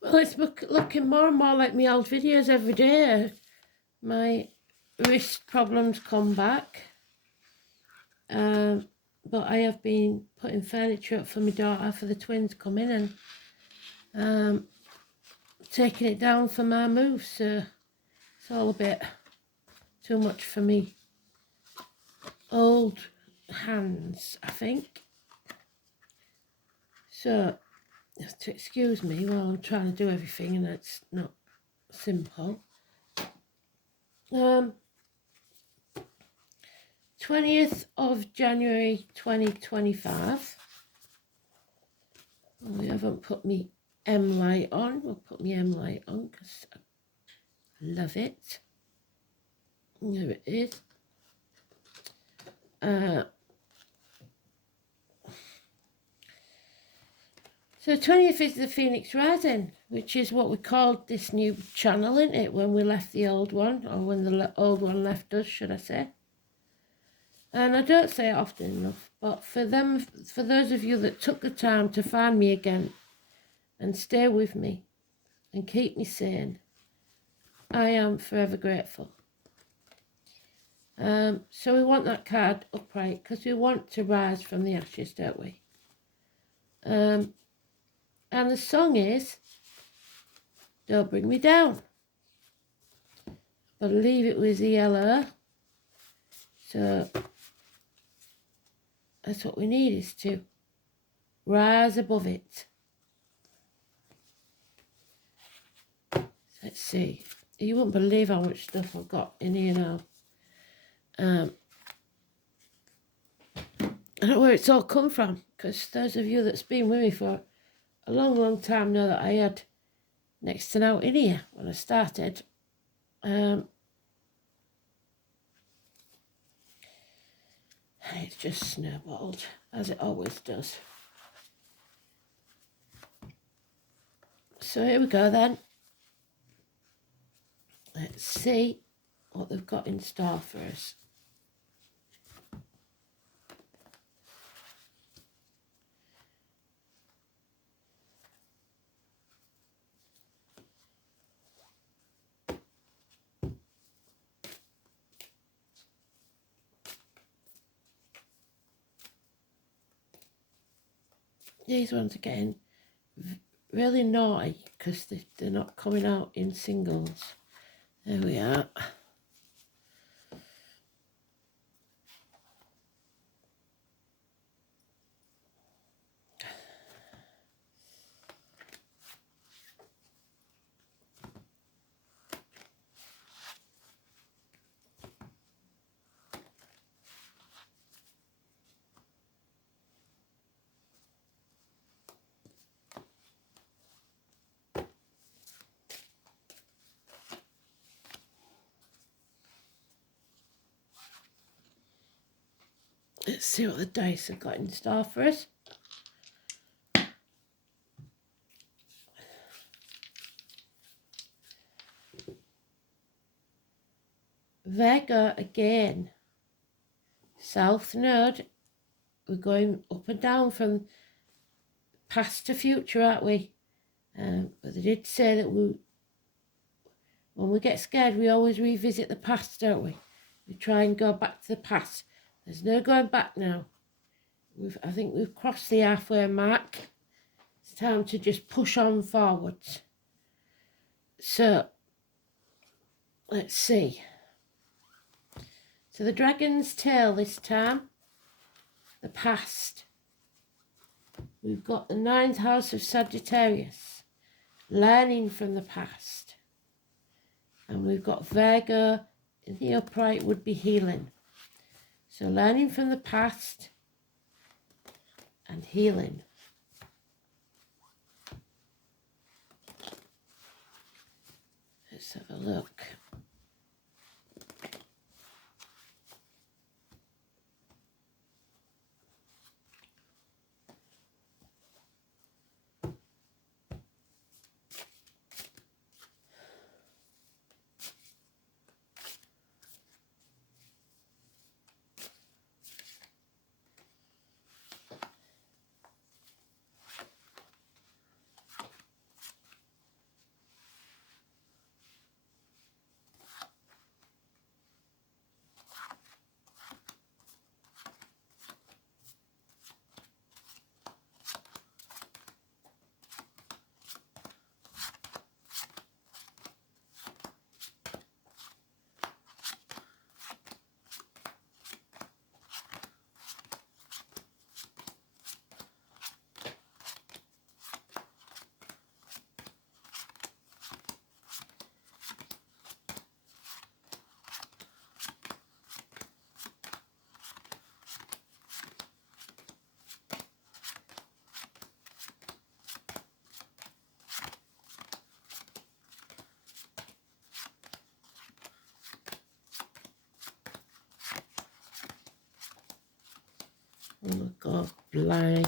Well, it's looking more and more like my old videos every day. My wrist problems come back. But I have been putting furniture up for my daughter for the twins coming and taking it down for my move. So it's all a bit too much for me old hands, I think. So you have to excuse me while I'm trying to do everything and it's not simple. 20th of January 2025. Well, we haven't put me M light on. We'll put me M light on because I love it. There it is. So 20th is the Phoenix Rising, which is what we called this new channel, isn't it, when we left the old one, or when the old one left us, should I say. And I don't say it often enough, but for those of you that took the time to find me again and stay with me and keep me sane, I am forever grateful. So we want that card upright because we want to rise from the ashes, don't we? And the song is Don't Bring Me Down. I believe it was the yellow. So that's what we need, is to rise above it. Let's see. You wouldn't believe how much stuff I've got in here now. I don't know where it's all come from, because those of you that's been with me for a long, long time know that I had next to nothing in here when I started. And it's just snowballed, as it always does. So here we go then. Let's see what they've got in store for us. These ones are getting really naughty because they're not coming out in singles. There we are. Let's see what the dice have got in store for us. Virgo again. South Node. We're going up and down from past to future, aren't we? But they did say that when we get scared, we always revisit the past, don't we? We try and go back to the past. There's no going back now. I think we've crossed the halfway mark. It's time to just push on forwards. So, let's see. So the dragon's tail this time, the past. We've got the 9th house of Sagittarius, learning from the past. And we've got Virgo in the upright would be healing. So learning from the past and healing. Let's have a look. Oh my God, blimey.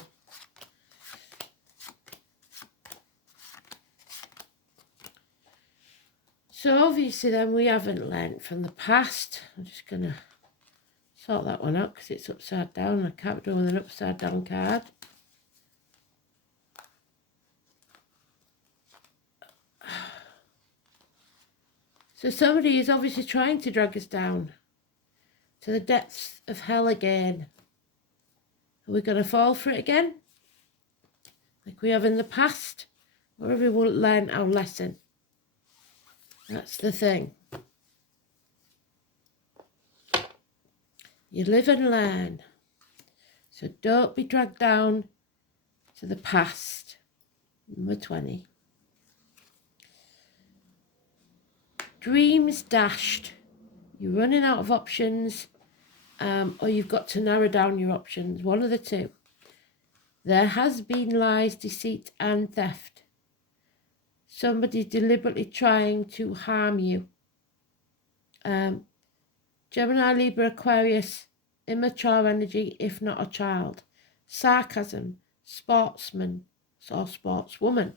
So obviously then we haven't learnt from the past. I'm just going to sort that one out because it's upside down. I can't do with an upside down card. So somebody is obviously trying to drag us down to the depths of hell again. Are we going to fall for it again? Like we have in the past? Or have we learned our lesson? That's the thing. You live and learn. So don't be dragged down to the past. Number 20. Dreams dashed. You're running out of options, or you've got to narrow down your options. One of the two. There has been lies, deceit, and theft. Somebody deliberately trying to harm you. Gemini, Libra, Aquarius, immature energy, if not a child. Sarcasm, sportsman or sportswoman.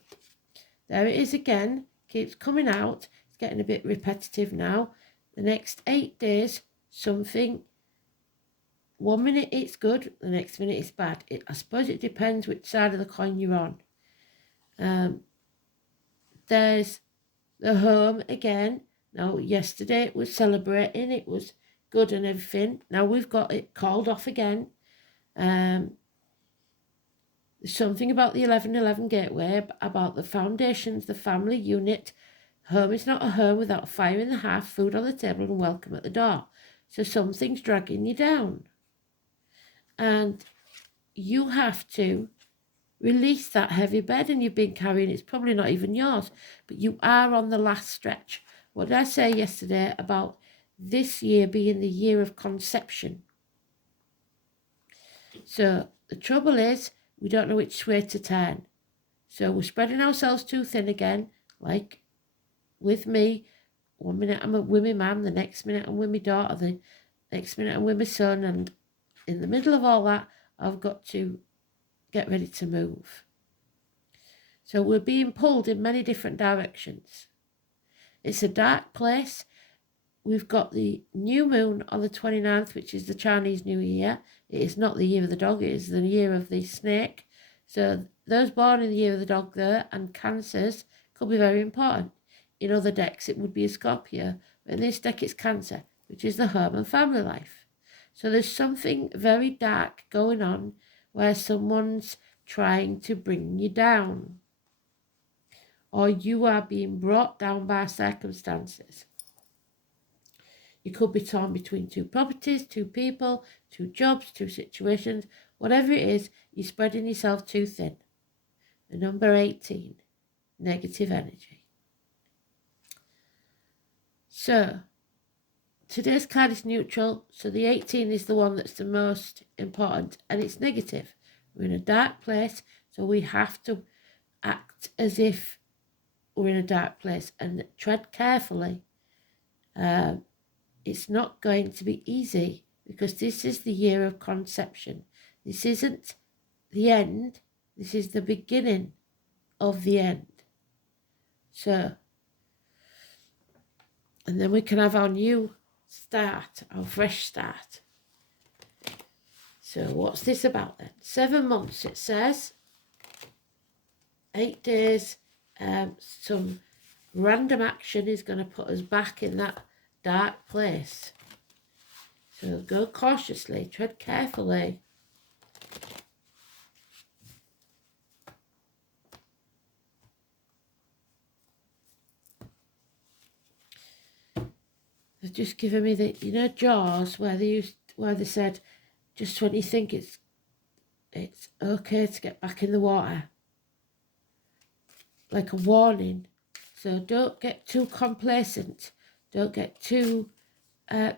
There it is again, keeps coming out. It's getting a bit repetitive now. The next 8 days, something, 1 minute it's good, the next minute it's bad. I suppose it depends which side of the coin you're on. There's the home again. Now, yesterday it was celebrating, it was good and everything. Now we've got it called off again. There's something about the 1111 gateway, about the foundations, the family unit. Home is not a home without a fire in the hearth, food on the table, and welcome at the door. So something's dragging you down. And you have to release that heavy burden you've been carrying. It's probably not even yours, but you are on the last stretch. What did I say yesterday about this year being the year of conception? So the trouble is, we don't know which way to turn. So we're spreading ourselves too thin again, like with me. 1 minute I'm with my mum, the next minute I'm with my daughter, the next minute I'm with my son, and in the middle of all that, I've got to get ready to move. So we're being pulled in many different directions. It's a dark place. We've got the new moon on the 29th, which is the Chinese New Year. It is not the year of the dog, it is the year of the snake. So those born in the year of the dog there, and Cancers, could be very important. In other decks, it would be a Scorpio, but in this deck, it's Cancer, which is the home and family life. So there's something very dark going on where someone's trying to bring you down, or you are being brought down by circumstances. You could be torn between two properties, two people, two jobs, two situations. Whatever it is, you're spreading yourself too thin. The number 18, negative energy. So, today's card is neutral, so the 18 is the one that's the most important, and it's negative. We're in a dark place, so we have to act as if we're in a dark place and tread carefully. It's not going to be easy because this is the year of conception. This isn't the end. This is the beginning of the end. So, and then we can have our new start, our fresh start. So what's this about then? 7 months, it says. 8 days. Some random action is going to put us back in that dark place. So go cautiously, tread carefully. They've just given me the, Jaws, where they said, just when you think it's okay to get back in the water, like a warning. So don't get too complacent. Don't get too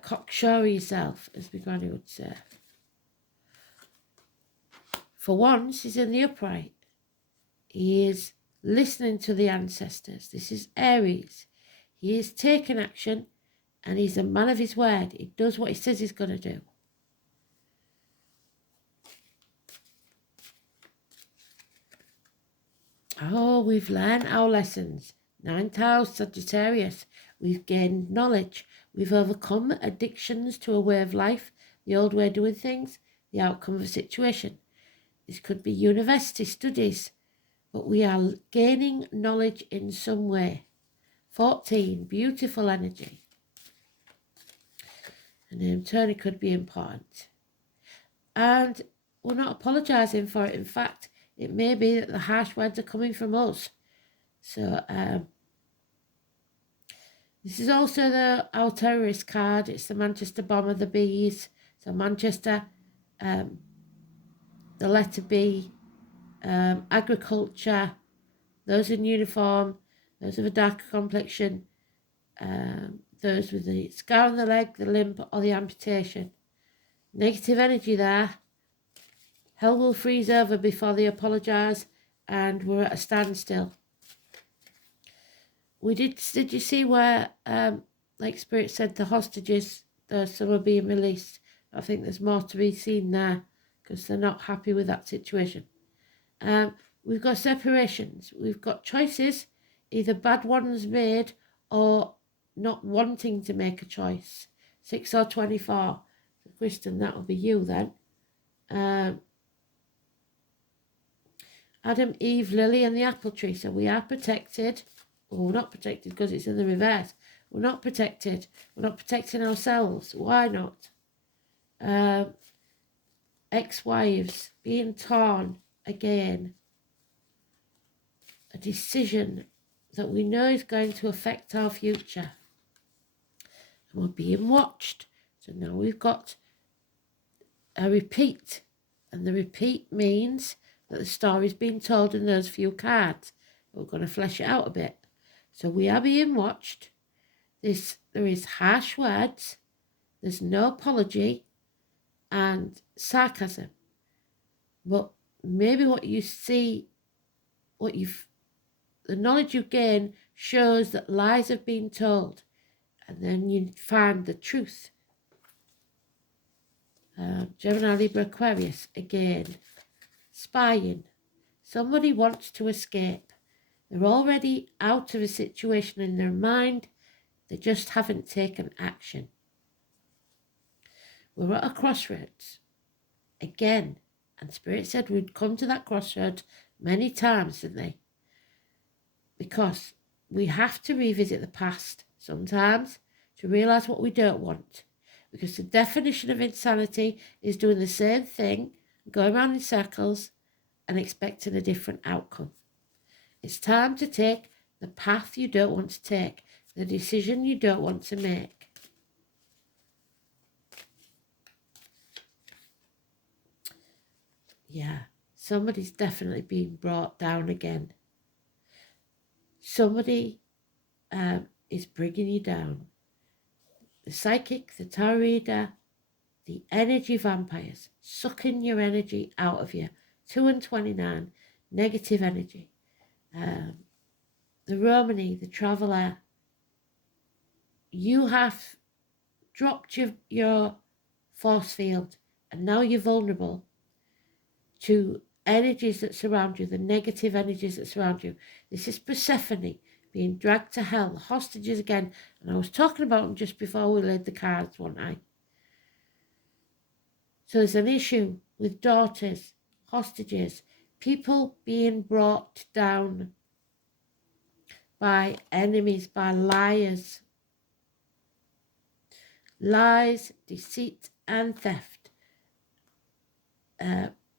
cocksure of yourself, as my granny would say. For once, he's in the upright. He is listening to the ancestors. This is Aries. He is taking action, and he's a man of his word. He does what he says he's going to do. Oh, we've learned our lessons. Ninth house, Sagittarius. We've gained knowledge. We've overcome addictions to a way of life, the old way of doing things, the outcome of a situation. This could be university studies, but we are gaining knowledge in some way. 14, beautiful energy. And an attorney could be important. And we're not apologising for it. In fact, it may be that the harsh words are coming from us. So this is also our terrorist card. It's the Manchester bomber, the bees. So Manchester, the letter B, agriculture, those in uniform, those of a darker complexion, those with the scar on the leg, the limp, or the amputation. Negative energy there. Hell will freeze over before they apologise, and we're at a standstill. Did you see where, like Spirit said, the hostages, some are being released? I think there's more to be seen there because they're not happy with that situation. We've got separations. We've got choices, either bad ones made or not wanting to make a choice. 6 or 24. So Kristen, that will be you then. Adam, Eve, Lily and the apple tree. So we are protected. Well, we're not protected because it's in the reverse. We're not protected. We're not protecting ourselves. Why not? Ex-wives being torn again. A decision that we know is going to affect our future. And we're being watched. So now we've got a repeat. And the repeat means that the story's been told in those few cards. We're going to flesh it out a bit. So we are being watched. There is harsh words. There's no apology and sarcasm. But maybe what you see, the knowledge you gain shows that lies have been told. And then you find the truth. Gemini, Libra, Aquarius, again. Spying. Somebody wants to escape. They're already out of a situation in their mind. They just haven't taken action. We're at a crossroads. Again. And Spirit said we'd come to that crossroads many times, didn't they? Because we have to revisit the past sometimes to realise what we don't want. Because the definition of insanity is doing the same thing, going around in circles and expecting a different outcome. It's time to take the path you don't want to take, the decision you don't want to make. Yeah, somebody's definitely being brought down again. Somebody is bringing you down. The psychic, the tarot reader, the energy vampires, sucking your energy out of you. 2 and 29, negative energy. The Romany, the traveller, you have dropped your force field and now you're vulnerable to energies that surround you, the negative energies that surround you. This is Persephone being dragged to hell, the hostages again. And I was talking about them just before we laid the cards, wasn't I? So there's an issue with daughters, hostages, people being brought down by enemies, by liars. Lies, deceit and theft.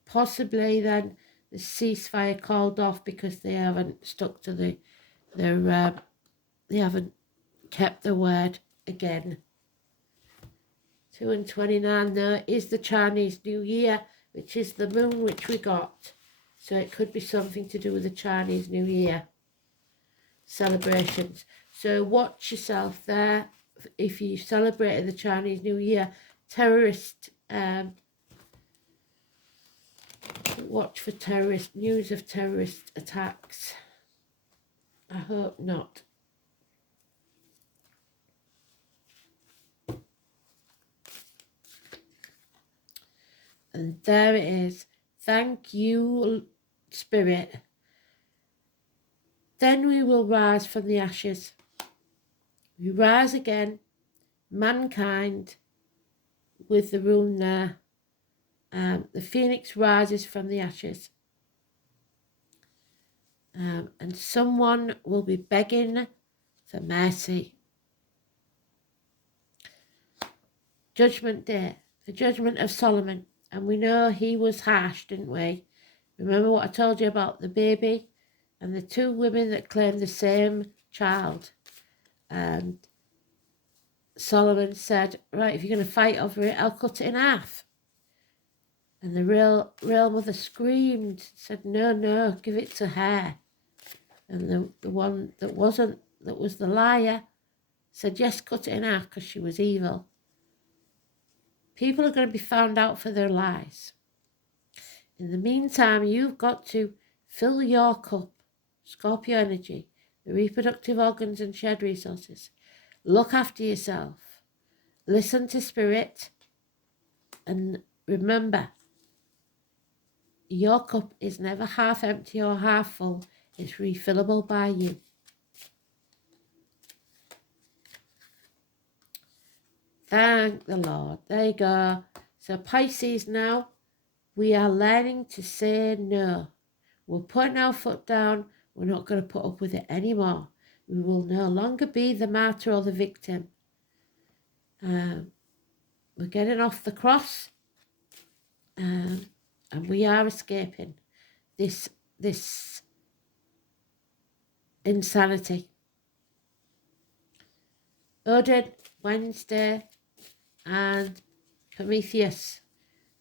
Possibly then the ceasefire called off because they haven't stuck to they haven't kept the word again. 2 and 29 there is the Chinese New Year, which is the moon which we got. So it could be something to do with the Chinese New Year celebrations. So watch yourself there if you celebrated the Chinese New Year. Terrorist, watch for news of terrorist attacks. I hope not. And there it is. Thank you, Spirit. Then we will rise from the ashes. We rise again, mankind, with the rune there. The phoenix rises from the ashes. And someone will be begging for mercy. Judgment Day, the judgment of Solomon. And we know he was harsh, didn't we? Remember what I told you about the baby and the two women that claimed the same child? And Solomon said, right, if you're going to fight over it, I'll cut it in half. And the real mother screamed, said, no, give it to her. And the one that was the liar, said, yes, cut it in half, because she was evil. People are going to be found out for their lies. In the meantime, you've got to fill your cup, Scorpio energy, the reproductive organs and shared resources. Look after yourself. Listen to spirit. And remember, your cup is never half empty or half full. It's refillable by you. Thank the Lord. There you go. So Pisces now, we are learning to say no. We're putting our foot down. We're not going to put up with it anymore. We will no longer be the martyr or the victim. We're getting off the cross, and we are escaping this insanity. Odin, Wednesday, and Prometheus,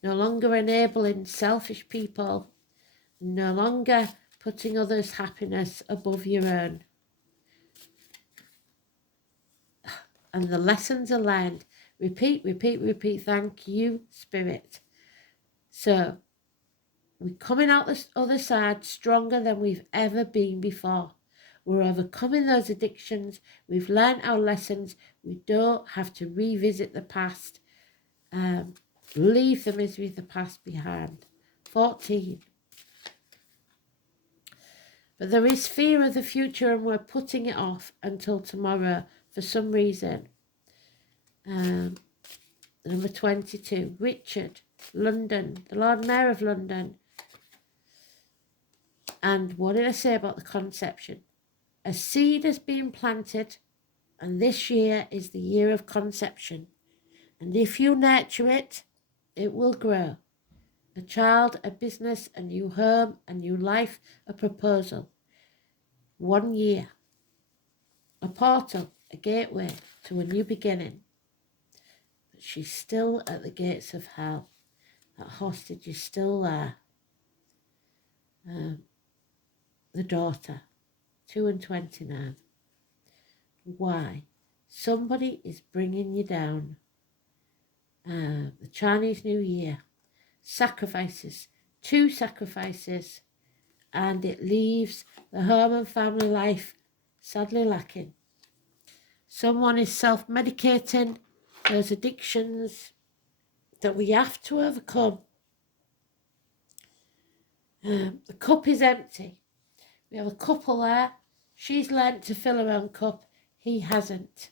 no longer enabling selfish people, no longer putting others' happiness above your own. And the lessons are learned. Repeat, repeat, repeat. Thank you, Spirit. So we're coming out the other side stronger than we've ever been before. We're overcoming those addictions. We've learned our lessons. We don't have to revisit the past. Leave the misery of the past behind. 14. But there is fear of the future, and we're putting it off until tomorrow for some reason. Number 22, Richard, London, the Lord Mayor of London. And what did I say about the conception? A seed has been planted, and this year is the year of conception. And if you nurture it, it will grow. A child, a business, a new home, a new life, a proposal. 1 year. A portal, a gateway to a new beginning. But she's still at the gates of hell. That hostage is still there. The daughter, 2 and 29. Why? Somebody is bringing you down. The Chinese New Year. Sacrifices. 2 sacrifices. And it leaves the home and family life sadly lacking. Someone is self-medicating those addictions that we have to overcome. The cup is empty. We have a couple there. She's learnt to fill her own cup. He hasn't.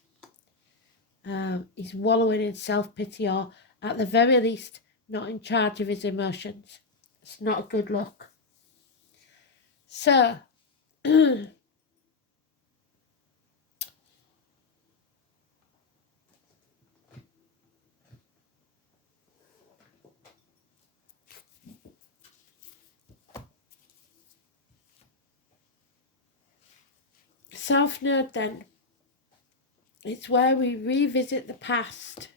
He's wallowing in self-pity, or at the very least, not in charge of his emotions. It's not a good look. So, South Node then. It's where we revisit the past.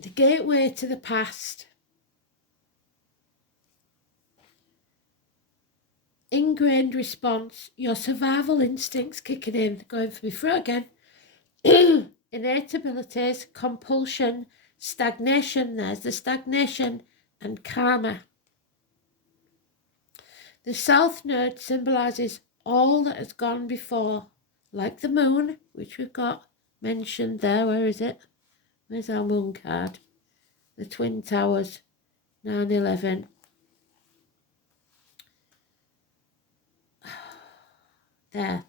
The gateway to the past. Ingrained response, your survival instincts kicking in, going for me through again. Innate abilities, compulsion, stagnation, there's the stagnation, and karma. The South Node symbolises all that has gone before, like the moon, which we've got mentioned there. Where is it? Where's our moon card? The Twin Towers, 9/11. there.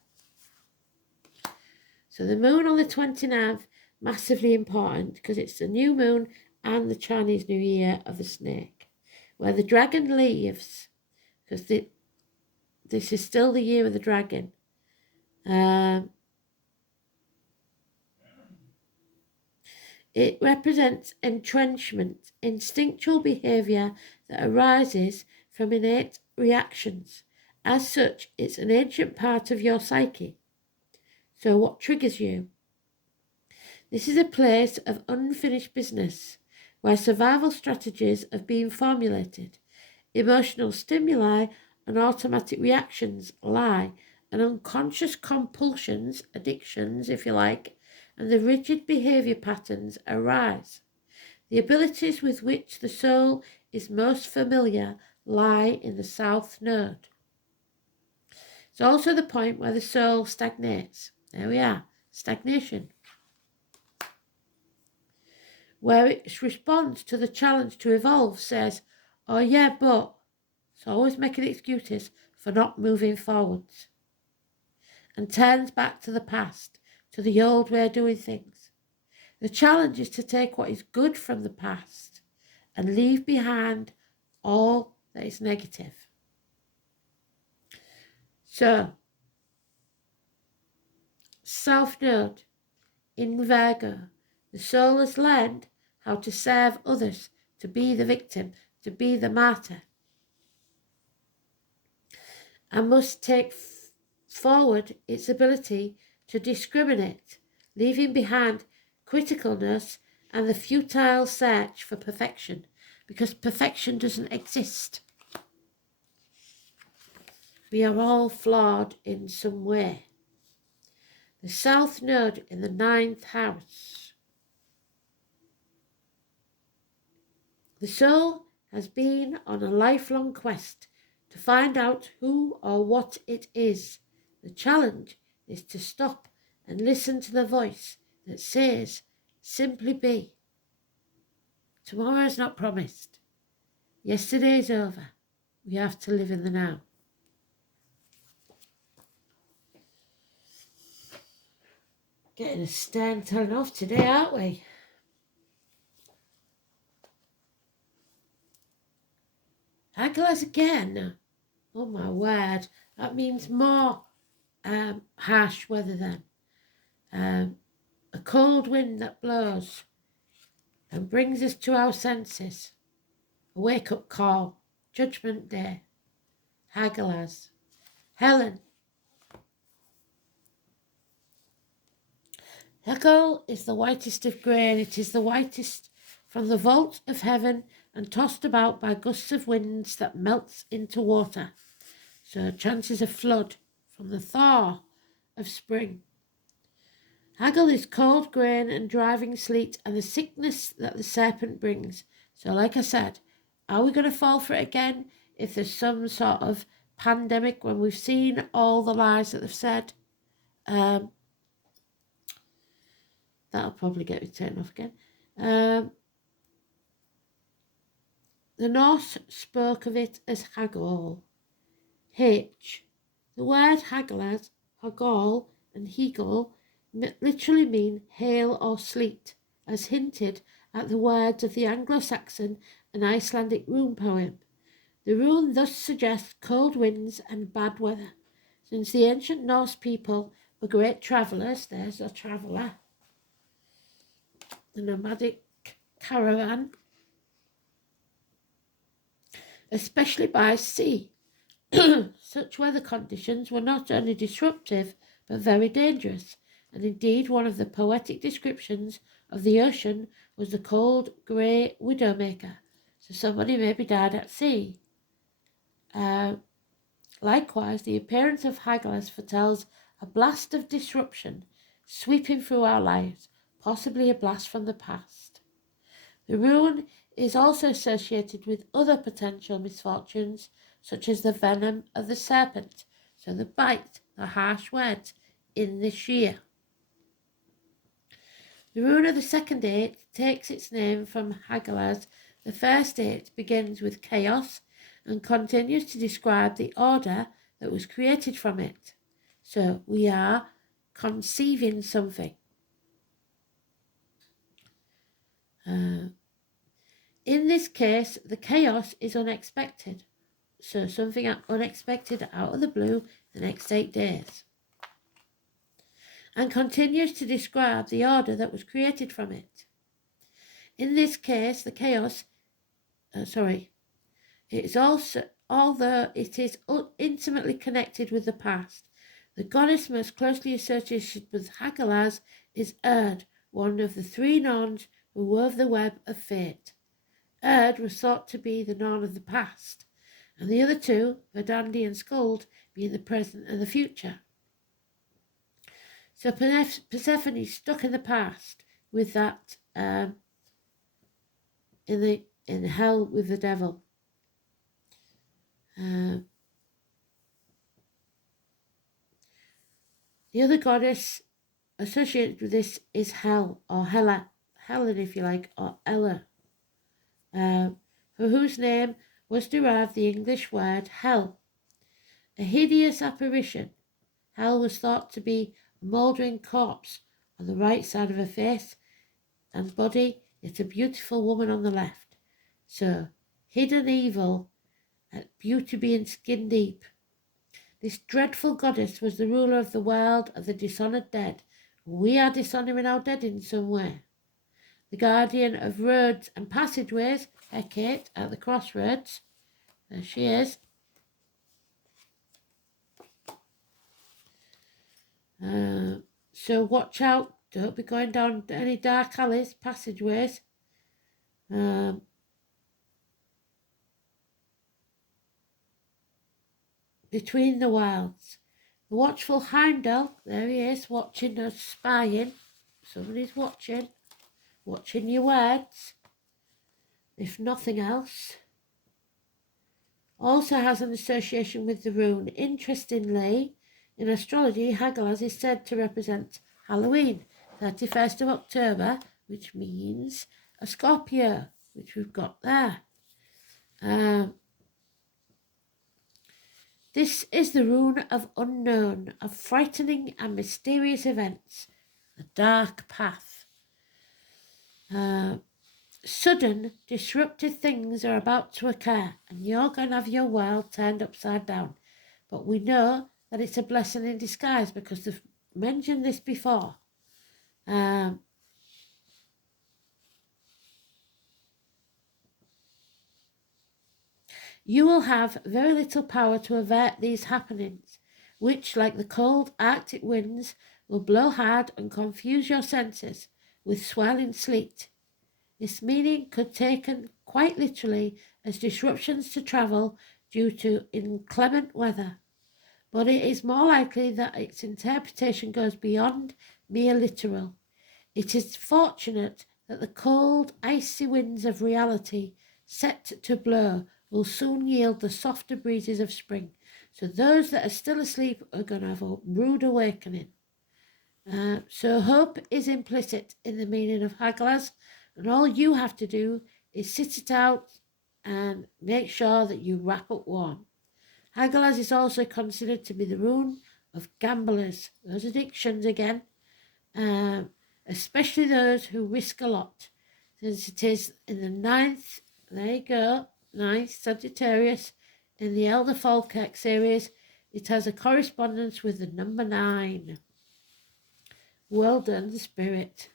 So the moon on the 29th, massively important because it's the new moon and the Chinese New Year of the snake, where the dragon leaves, because this is still the year of the dragon. It represents entrenchment, instinctual behaviour that arises from innate reactions. As such, it's an ancient part of your psyche. So what triggers you? This is a place of unfinished business, where survival strategies have been formulated, emotional stimuli and automatic reactions lie, and unconscious compulsions, addictions if you like, and the rigid behaviour patterns arise. The abilities with which the soul is most familiar lie in the south node. It's also the point where the soul stagnates. There we are, stagnation. Where its response to the challenge to evolve says, oh yeah, but, it's always making excuses for not moving forwards, and turns back to the past, to the old way of doing things. The challenge is to take what is good from the past and leave behind all that is negative. So, South Node in Virgo, the soul has learned how to serve others, to be the victim, to be the martyr, and must take forward its ability to discriminate, leaving behind criticalness and the futile search for perfection, because perfection doesn't exist. We are all flawed in some way. The South Node in the 9th house. The soul has been on a lifelong quest to find out who or what it is. The challenge is to stop and listen to the voice that says, simply be. Tomorrow is not promised. Yesterday is over. We have to live in the now. Getting a stern telling off today, aren't we? Hagglers again. Oh my word. That means more harsh weather then. A cold wind that blows and brings us to our senses. A wake-up call. Judgment Day. Hagglers. Helen. Hegel is the whitest of grain. It is the whitest from the vault of heaven and tossed about by gusts of winds that melts into water. So chances of flood from the thaw of spring. Haggle is cold grain and driving sleet and the sickness that the serpent brings. So like I said, are we going to fall for it again if there's some sort of pandemic when we've seen all the lies that they've said? That'll probably get me turned off again. The Norse spoke of it as hagol. H. The word hagglers, hagol and hegel literally mean hail or sleet, as hinted at the words of the Anglo-Saxon and Icelandic rune poem. The rune thus suggests cold winds and bad weather. Since the ancient Norse people were great travellers, there's a traveller, the nomadic caravan, especially by sea. Such weather conditions were not only disruptive but very dangerous, and indeed one of the poetic descriptions of the ocean was the cold grey widowmaker. So somebody maybe died at sea. Likewise, the appearance of hagglers foretells a blast of disruption sweeping through our lives, possibly a blast from the past. The rune is also associated with other potential misfortunes, such as the venom of the serpent, so the bite, the harsh words in this year. The rune of the second eight takes its name from Hagglers. The first eight begins with chaos and continues to describe the order that was created from it. So we are conceiving something. In this case, the chaos is unexpected. So something unexpected out of the blue the next 8 days. And continues to describe the order that was created from it. In this case, the chaos, it's also, although it is intimately connected with the past, the goddess most closely associated with Hagalaz is Erd, one of the 3 Norns who wove the web of fate. Erd was thought to be the Norn of the past, and the other 2, Verdandi and Skuld, being the present and the future. So Persephone stuck in the past with that in hell with the devil. The other goddess associated with this is Hel, or Helen if you like, or Ella, for whose name was derived the English word hell. A hideous apparition, Hel was thought to be a mouldering corpse on the right side of her face and body, yet a beautiful woman on the left. So, hidden evil, beauty being skin deep. This dreadful goddess was the ruler of the world of the dishonoured dead. We are dishonouring our dead in some way. The guardian of roads and passageways, Hecate, at the crossroads. There she is. So watch out. Don't be going down any dark alleys, passageways. Between the wilds. The watchful Heimdall, there he is, watching us, spying. Somebody's watching your words, if nothing else. Also has an association with the rune. Interestingly, in astrology, Hagalaz is said to represent Halloween, 31st of October, which means a Scorpio, which we've got there. This is the rune of unknown, of frightening and mysterious events, the dark path. Sudden, disruptive things are about to occur, and you're going to have your world turned upside down. But we know that it's a blessing in disguise because they've mentioned this before. You will have very little power to avert these happenings, which, like the cold Arctic winds, will blow hard and confuse your senses with swirling sleet. This meaning could be taken quite literally as disruptions to travel due to inclement weather, but it is more likely that its interpretation goes beyond mere literal. It is fortunate that the cold, icy winds of reality set to blow will soon yield the softer breezes of spring, so those that are still asleep are going to have a rude awakening. So hope is implicit in the meaning of Hagalaz, and all you have to do is sit it out and make sure that you wrap up warm. Hagalaz is also considered to be the rune of gamblers, those addictions again, especially those who risk a lot, since it is in the 9th, there you go, 9th Sagittarius, in the Elder Falkirk series. It has a correspondence with the number 9. Well done, Spirit.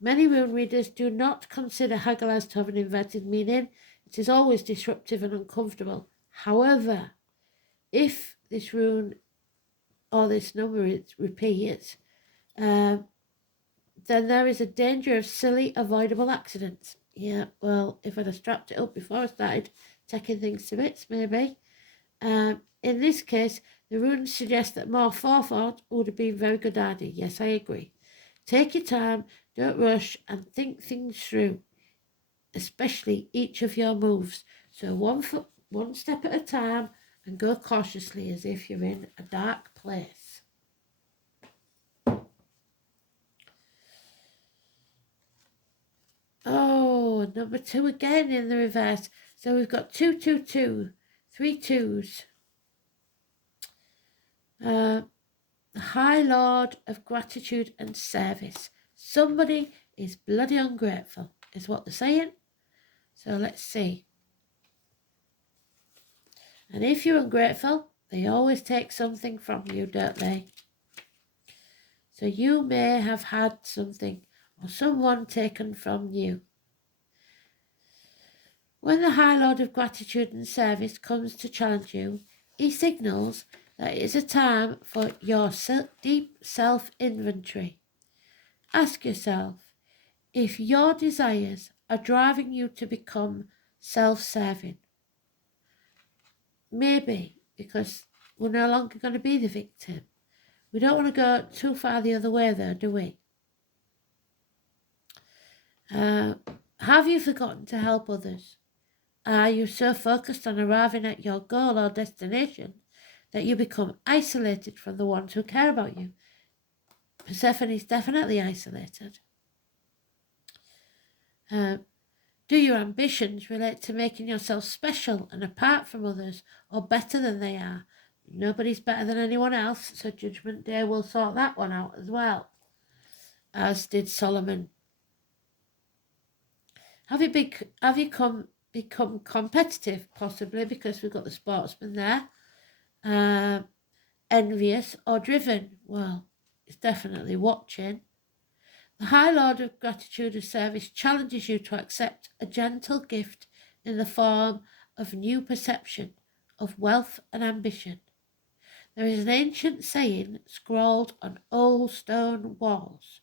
Many rune readers do not consider Hagalaz to have an inverted meaning. It is always disruptive and uncomfortable. However, if this rune or this number repeats, then there is a danger of silly, avoidable accidents. Yeah, well, if I'd have strapped it up before I started taking things to bits, maybe. In this case, the runes suggest that more forethought would have been a very good idea. Yes, I agree. Take your time, don't rush, and think things through, especially each of your moves. So one step at a time, and go cautiously as if you're in a dark place. Oh, number 2 again in the reverse. So we've got 2, 2, 2, 3 2s. the High Lord of Gratitude and Service. Somebody is bloody ungrateful, is what they're saying. So let's see. And if you're ungrateful, they always take something from you, don't they? So you may have had something or someone taken from you. When the High Lord of Gratitude and Service comes to challenge you, he signals that it is a time for your deep self-inventory. Ask yourself if your desires are driving you to become self-serving. Maybe because we're no longer going to be the victim. We don't want to go too far the other way though, do we? Have you forgotten to help others? Are you so focused on arriving at your goal or destination that you become isolated from the ones who care about you? Persephone is definitely isolated. Do your ambitions relate to making yourself special and apart from others or better than they are? Nobody's better than anyone else, so Judgment Day will sort that one out as well, as did Solomon. Have you become competitive? Possibly, because we've got the sportsman there. Envious or driven? Well, it's definitely watching. The High Lord of Gratitude and Service challenges you to accept a gentle gift in the form of new perception of wealth and ambition. There is an ancient saying scrawled on old stone walls.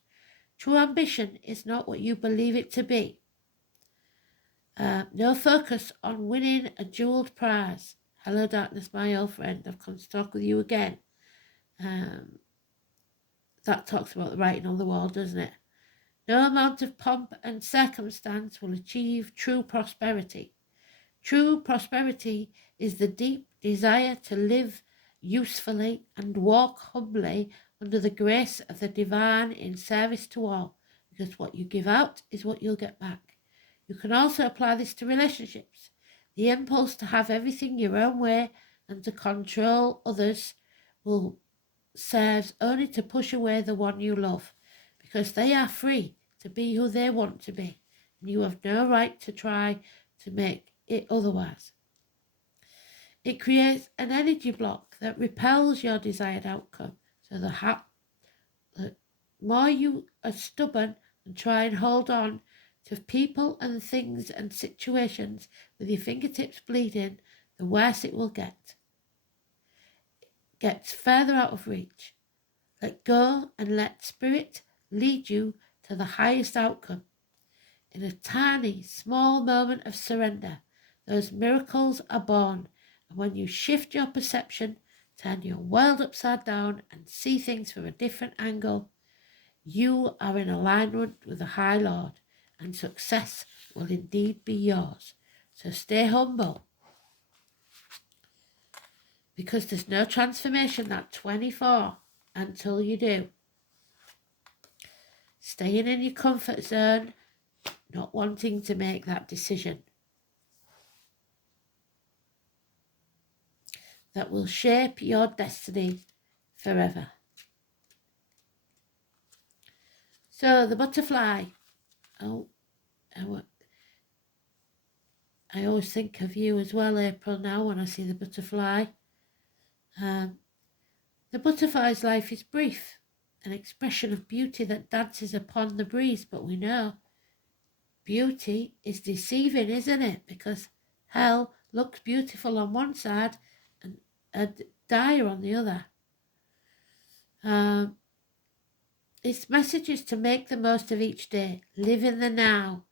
True ambition is not what you believe it to be. No focus on winning a jeweled prize. Hello, darkness, my old friend. I've come to talk with you again. That talks about the writing on the wall, doesn't it? No amount of pomp and circumstance will achieve true prosperity. True prosperity is the deep desire to live usefully and walk humbly under the grace of the divine in service to all, because what you give out is what you'll get back. You can also apply this to relationships. The impulse to have everything your own way and to control others will serves only to push away the one you love, because they are free to be who they want to be, and you have no right to try to make it otherwise. It creates an energy block that repels your desired outcome, so the more you are stubborn and try and hold on to people and things and situations with your fingertips bleeding, the worse it will get. Gets further out of reach. Let go and let spirit lead you to the highest outcome. In a tiny, small moment of surrender, those miracles are born. And when you shift your perception, turn your world upside down and see things from a different angle, you are in alignment with the High Lord, and success will indeed be yours. So stay humble, because there's no transformation that 24 until you do. Staying in your comfort zone, not wanting to make that decision that will shape your destiny forever. So the butterfly. I always think of you as well, April, now when I see the butterfly. The butterfly's life is brief, an expression of beauty that dances upon the breeze, but we know beauty is deceiving, isn't it? Because hell looks beautiful on one side and dire on the other. Its message is to make the most of each day, live in the now,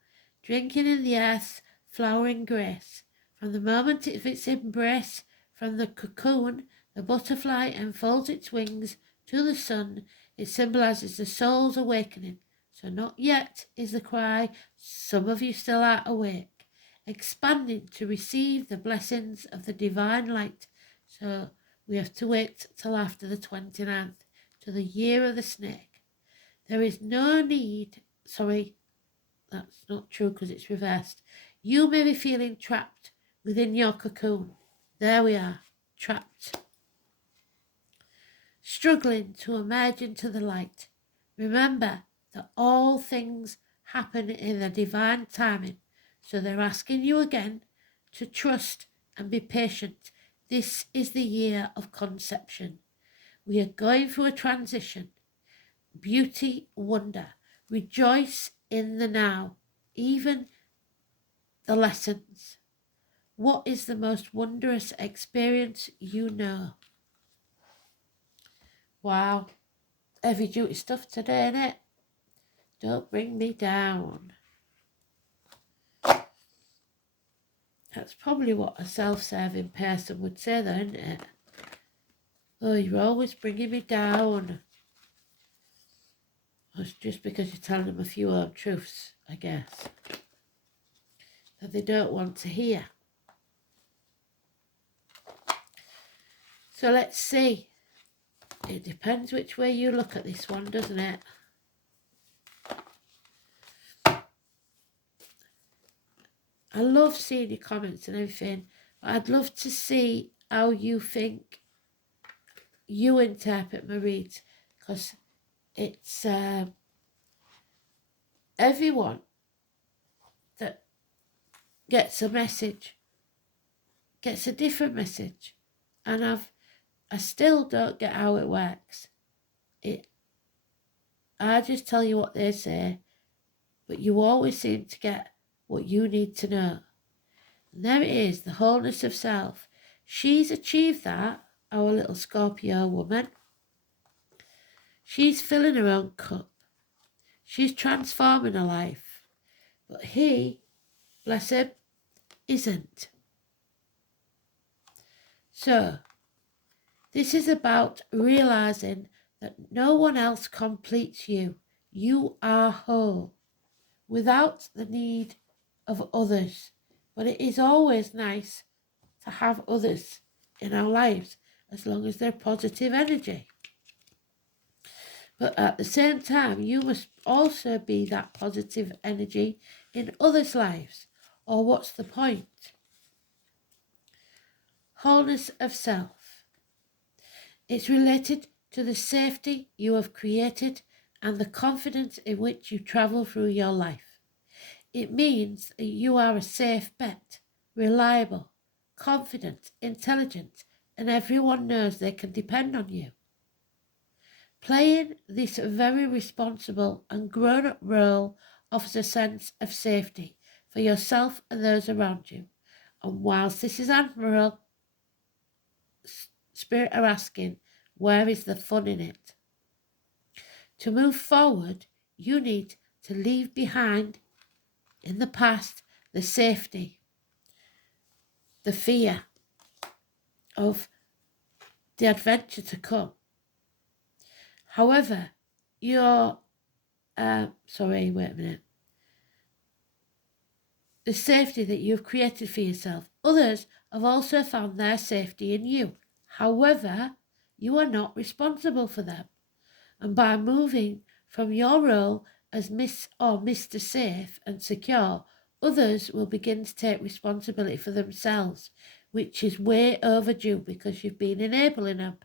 drinking in the earth's flowering grace. From the moment of its embrace from the cocoon, the butterfly unfolds its wings to the sun. It symbolizes the soul's awakening. So not yet is the cry. Some of you still are awake, expanding to receive the blessings of the divine light. So we have to wait till after the 29th, to the year of the snake. There is no need, sorry, that's not true because it's reversed. You may be feeling trapped within your cocoon. There we are, trapped. struggling to emerge into the light. Remember that all things happen in the divine timing, so they're asking you again to trust and be patient. This is the year of conception. We are going through a transition. Beauty, wonder. Rejoice in the now, even the lessons. What is the most wondrous experience you know? Wow. Heavy duty stuff today, innit? Don't bring me down. That's probably what a self-serving person would say though, isn't it? Oh, you're always bringing me down. That's just because you're telling them a few old truths, I guess, that they don't want to hear. So let's see. It depends which way you look at this one, doesn't it? I love seeing your comments and everything, but I'd love to see how you think you interpret my reads, because it's everyone that gets a message gets a different message, and I still don't get how it works. I just tell you what they say, but you always seem to get what you need to know. And there it is, the wholeness of self. She's achieved that, our little Scorpio woman. She's filling her own cup. She's transforming her life. But he, bless him, isn't. So, this is about realising that no one else completes you. You are whole, without the need of others. But it is always nice to have others in our lives, as long as they're positive energy. But at the same time, you must also be that positive energy in others' lives, or what's the point? Wholeness of self. It's related to the safety you have created and the confidence in which you travel through your life. It means that you are a safe bet, reliable, confident, intelligent, and everyone knows they can depend on you. Playing this very responsible and grown-up role offers a sense of safety for yourself and those around you. And whilst this is admirable, Spirit are asking, where is the fun in it? To move forward, you need to leave behind in the past the safety, the fear of the adventure to come. However, the safety that you've created for yourself. Others have also found their safety in you. However, you are not responsible for them. And by moving from your role as Miss or Mr. Safe and Secure, others will begin to take responsibility for themselves, which is way overdue because you've been enabling them.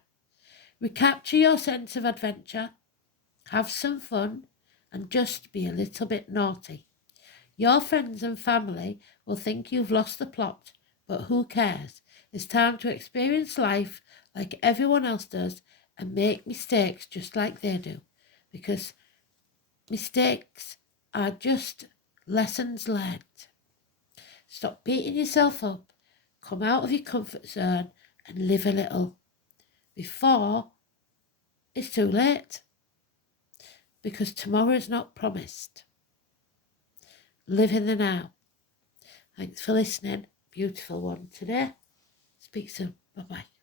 Recapture your sense of adventure, have some fun, and just be a little bit naughty. Your friends and family will think you've lost the plot, but who cares? It's time to experience life like everyone else does and make mistakes just like they do, because mistakes are just lessons learned. Stop beating yourself up, come out of your comfort zone and live a little before it's too late, because tomorrow is not promised. Live in the now. Thanks for listening. Beautiful one today. Speak soon. Bye-bye.